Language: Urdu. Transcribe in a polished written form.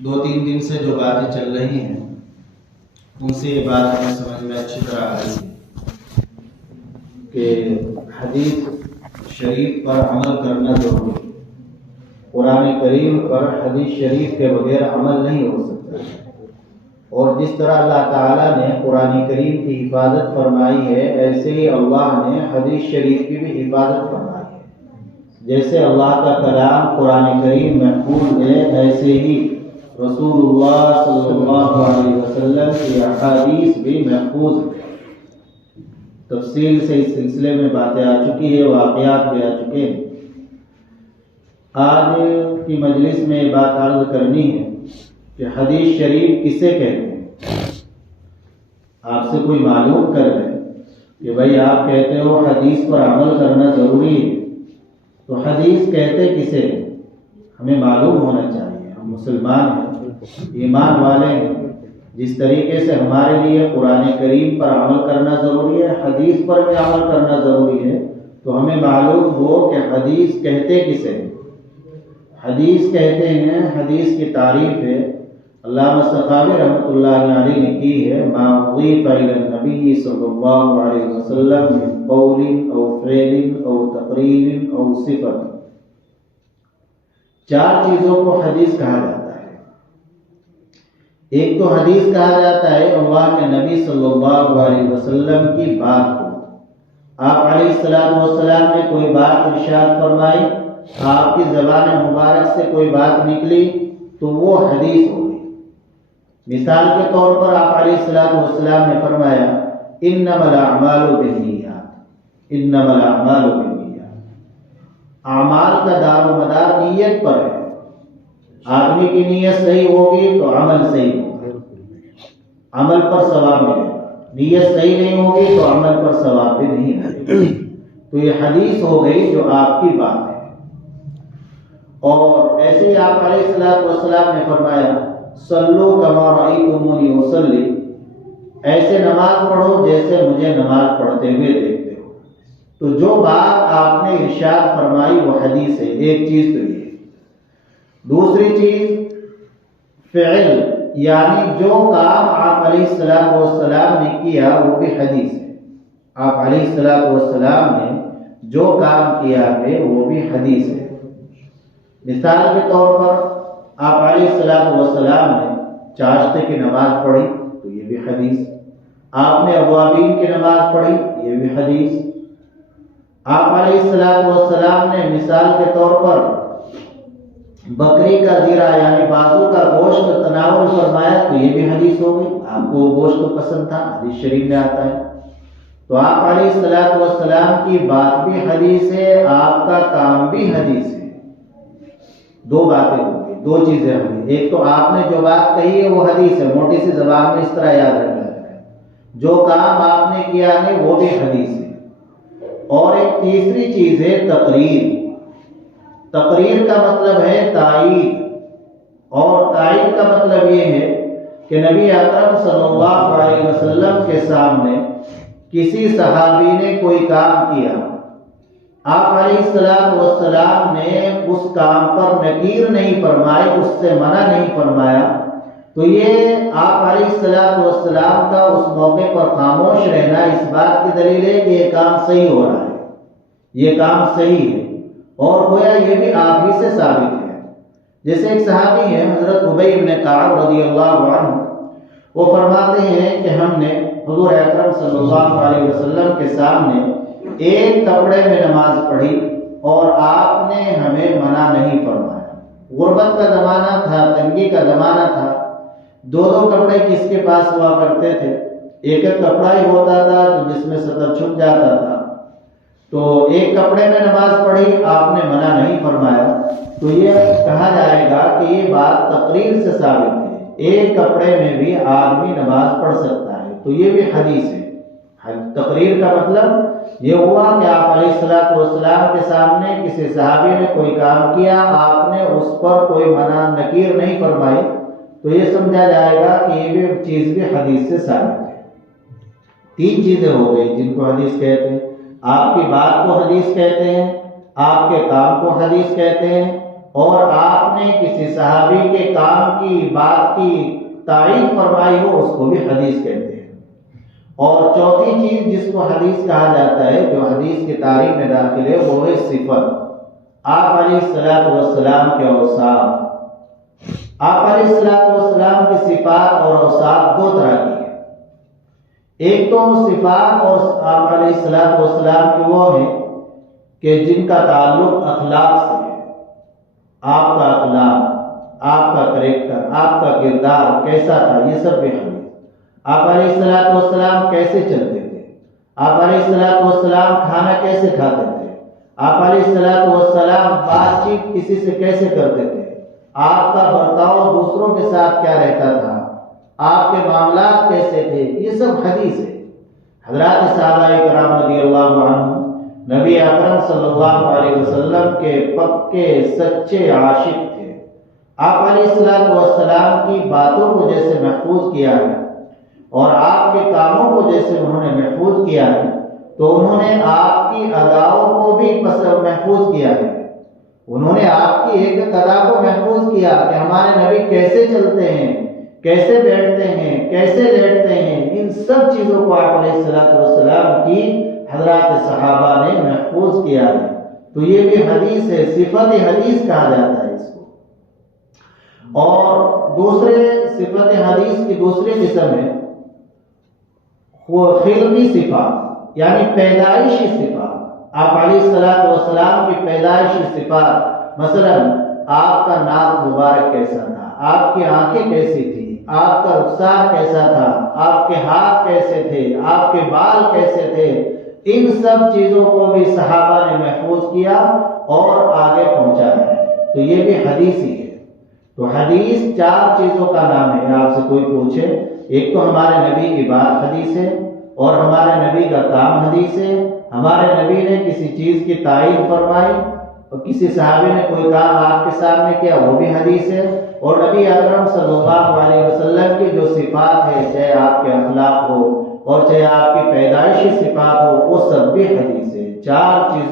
2-3 دن سے جو باتیں چل رہی ہیں ان سے یہ بات ہمیں سمجھ میں اچھی طرح آ رہی ہے کہ حدیث شریف پر عمل کرنا ضروری ہے۔ قرآن کریم پر حدیث شریف کے بغیر عمل نہیں ہو سکتا، اور جس طرح اللہ تعالیٰ نے قرآن کریم کی حفاظت فرمائی ہے ایسے ہی اللہ نے حدیث شریف کی بھی حفاظت فرمائی ہے۔ جیسے اللہ کا کلام قرآن کریم محفوظ ہے، ایسے ہی رسول اللہ صلی اللہ علیہ وسلم کی احادیث بھی محفوظ ہے۔ تفصیل سے اس سلسلے میں باتیں آ چکی ہے، واقعات بھی آ چکے ہیں۔ آج کی مجلس میں یہ بات عرض کرنی ہے کہ حدیث شریف کسے کہتے ہیں۔ آپ سے کوئی معلوم کر لے کہ بھائی آپ کہتے ہو حدیث پر عمل کرنا ضروری ہے، تو حدیث کہتے کسے ہیں؟ ہمیں معلوم ہونا چاہیے۔ ہم مسلمان ہیں، ایمان والے ہیں۔ جس طریقے سے ہمارے لیے قرآن کریم پر عمل کرنا ضروری ہے، حدیث پر بھی عمل کرنا ضروری ہے، تو ہمیں معلوم ہو کہ حدیث کہتے کسے ہیں۔ حدیث کہتے ہیں، حدیث کی تعریف ہے علامہ سخاوی رحمۃ اللہ علیہ نے کی ہے، ما اضیف الی النبی صلی اللہ علیہ وسلم من قول او فعل او تقریر او صفت۔ 4 چیزوں کو حدیث کہا جاتا ہے۔ ایک تو حدیث کہا جاتا ہے اللہ کے نبی صلی اللہ علیہ وسلم کی بات کو۔ آپ علیہ السلام نے کوئی بات ارشاد فرمائی، آپ کی زبان مبارک سے کوئی بات نکلی تو وہ حدیث ہو گئی۔ مثال کے طور پر آپ علیہ السلام نے فرمایا انما الاعمال بالنیات، انما الاعمال بالنیات۔ اعمال کا دار و مدار نیت پر ہے۔ آدمی کی نیت صحیح ہوگی تو عمل صحیح ہوگا، عمل پر ثواب ملے گا۔ نیت صحیح نہیں ہوگی تو عمل پر ثواب بھی نہیں ملے گا۔ تو یہ حدیث ہو گئی جو آپ کی بات ہے۔ اور ایسے ہی آپ علیہ السلام نے فرمایا صلو کما رأیتمونی اصلی، ایسے نماز پڑھو جیسے مجھے نماز پڑھتے ہوئے دیکھتے ہو۔ تو جو بات آپ نے ارشاد فرمائی وہ حدیث ہے۔ ایک چیز تو یہ۔ دوسری چیز فعل، یعنی جو کام آپ علیہ السلام نے کیا وہ بھی حدیث ہے۔ آپ علیہ السلام نے جو کام کیا ہے وہ بھی حدیث ہے۔ مثال کے طور پر آپ علیہ السلام نے چاشتے کی نماز پڑھی تو یہ بھی حدیث۔ آپ نے اوابین کی نماز پڑھی یہ بھی حدیث۔ آپ علیہ السلام نے مثال کے طور پر بکری کا زیرہ یعنی بازو کا گوشت تناول فرمایا تو یہ بھی حدیث ہو گئی۔ آپ کو وہ گوشت پسند تھا، حدیث شریف میں آتا ہے۔ تو آپ علیہ السلام کی بات بھی حدیث ہے، آپ کا کام بھی حدیث ہے۔ 2 باتیں ہو گئی، 2 چیزیں ہو گئی۔ ایک تو آپ نے جو بات کہی ہے وہ حدیث ہے، موٹی سی زبان میں اس طرح یاد رکھنا ہے۔ جو کام آپ نے کیا ہے وہ بھی حدیث ہے۔ اور ایک تیسری چیز ہے تقریر۔ تقریر کا مطلب ہے تائید، اور تائید کا مطلب یہ ہے کہ نبی اکرم صلی اللہ علیہ وسلم کے سامنے کسی صحابی نے کوئی کام کیا، آپ علیہ السلام نے اس کام پر نکیر نہیں فرمائی، اس سے منع نہیں فرمایا، تو یہ آپ علیہ السلام کا اس موقع پر خاموش رہنا اس بات کی دلیل ہے کہ یہ کام صحیح ہو رہا ہے، یہ کام صحیح ہے، اور گویا یہ بھی آپ ہی سے ثابت ہے۔ جیسے ایک صحابی ہیں حضرت ابی بن کعب رضی اللہ عنہ، وہ فرماتے ہیں کہ ہم نے حضور اکرم صلی اللہ علیہ وسلم کے سامنے ایک کپڑے میں نماز پڑھی اور آپ نے ہمیں منع نہیں فرمایا۔ غربت کا زمانہ تھا، تنگی کا زمانہ تھا، 2 کپڑے کس کے پاس ہوا کرتے تھے، ایک کپڑا ہی ہوتا تھا جس میں سطر چھپ جاتا تھا، تو ایک کپڑے میں نماز پڑھی، آپ نے منع نہیں فرمایا، تو یہ کہا جائے گا کہ یہ بات تقریر سے ثابت ہے۔ ایک کپڑے میں بھی آدمی نماز پڑھ سکتا ہے، تو یہ بھی حدیث ہے۔ تقریر کا مطلب یہ ہوا کہ آپ علیہ السلام کے سامنے کسی صحابی نے کوئی کام کیا، آپ نے اس پر کوئی منع نکیر نہیں فرمائی، تو یہ سمجھا جائے گا کہ یہ بھی چیز بھی حدیث سے ثابت ہے۔ 3 چیزیں ہو گئی جن کو حدیث کہتے ہیں۔ آپ کی بات کو حدیث کہتے ہیں، آپ کے کام کو حدیث کہتے ہیں، اور آپ نے کسی صحابی کے کام کی بات کی تعریف فرمائی ہو، اس کو بھی حدیث کہتے ہیں۔ اور چوتھی چیز جس کو حدیث کہا جاتا ہے، جو حدیث کی تعریف میں داخل ہے، وہ ہے صفت۔ آپ علیہ السلام کے اوصاف، آپ علیہ السلام کی صفات اور اوصاف دو طرح کی ہیں۔ ایک تو صفات اور آپ علیہ السلام کی وہ ہیں کہ جن کا تعلق اخلاق سے ہے۔ آپ کا اخلاق، آپ کا کریکٹر، آپ کا کردار کیسا تھا، یہ سب بھی حدیث۔ آپ علیہ السلام کیسے چلتے تھے، آپ علیہ السلام کھانا کیسے کھاتے تھے، آپ علیہ السلام بات چیت کسی سے کیسے کرتے تھے، آپ کا برتاؤ دوسروں کے ساتھ کیا رہتا تھا، آپ کے معاملات کیسے تھے، یہ سب حدیث ہے۔ حضرات صحابہ کرام رضی اللہ عنہ نبی اکرم صلی اللہ علیہ وسلم کے پکے سچے عاشق تھے۔ آپ علیہ السلام کی باتوں کو جیسے محفوظ کیا ہے اور آپ کے کاموں کو جیسے انہوں نے محفوظ کیا ہے، تو انہوں نے آپ کی اداؤں کو بھی محفوظ کیا ہے۔ انہوں نے آپ کی ایک ایک ادا کو محفوظ کیا کہ ہمارے نبی کیسے چلتے ہیں، کیسے بیٹھتے ہیں، کیسے لیٹتے ہیں، ان سب چیزوں کو آپ علیہ السلام کی حضرات صحابہ نے محفوظ کیا ہے۔ تو یہ بھی حدیث ہے، صفت حدیث کہا جاتا ہے اس کو۔ اور دوسرے صفت حدیث کی دوسری قسم ہے وہ خلقی صفات، یعنی پیدائشی صفات۔ آپ علیہ السلام کی پیدائشی صفات، مثلا آپ کا ناک مبارک کیسا تھا، آپ کی آنکھیں کیسی تھی، آپ کا رخسار کیسا تھا، آپ کے ہاتھ کیسے تھے، آپ کے بال کیسے تھے، ان سب چیزوں کو بھی صحابہ نے محفوظ کیا اور آگے پہنچایا ہے۔ تو یہ بھی حدیث ہی ہے۔ تو حدیث چار چیزوں کا نام ہے۔ آپ سے کوئی پوچھے، ایک تو ہمارے نبی کی بات حدیث ہے، اور ہمارے نبی کا کام حدیث ہے، ہمارے نبی نے کسی چیز کی تعریف فرمائی اور کسی صحابی نے کوئی کام آپ کے سامنے کیا، وہ بھی حدیث ہے، اور نبی اکرم صلی اللہ علیہ وسلم کی جو صفات ہے، چاہے آپ کے اخلاق ہو اور چاہے آپ کی پیدائشی صفات ہو، وہ سب بھی حدیث ہے۔ چار چیزوں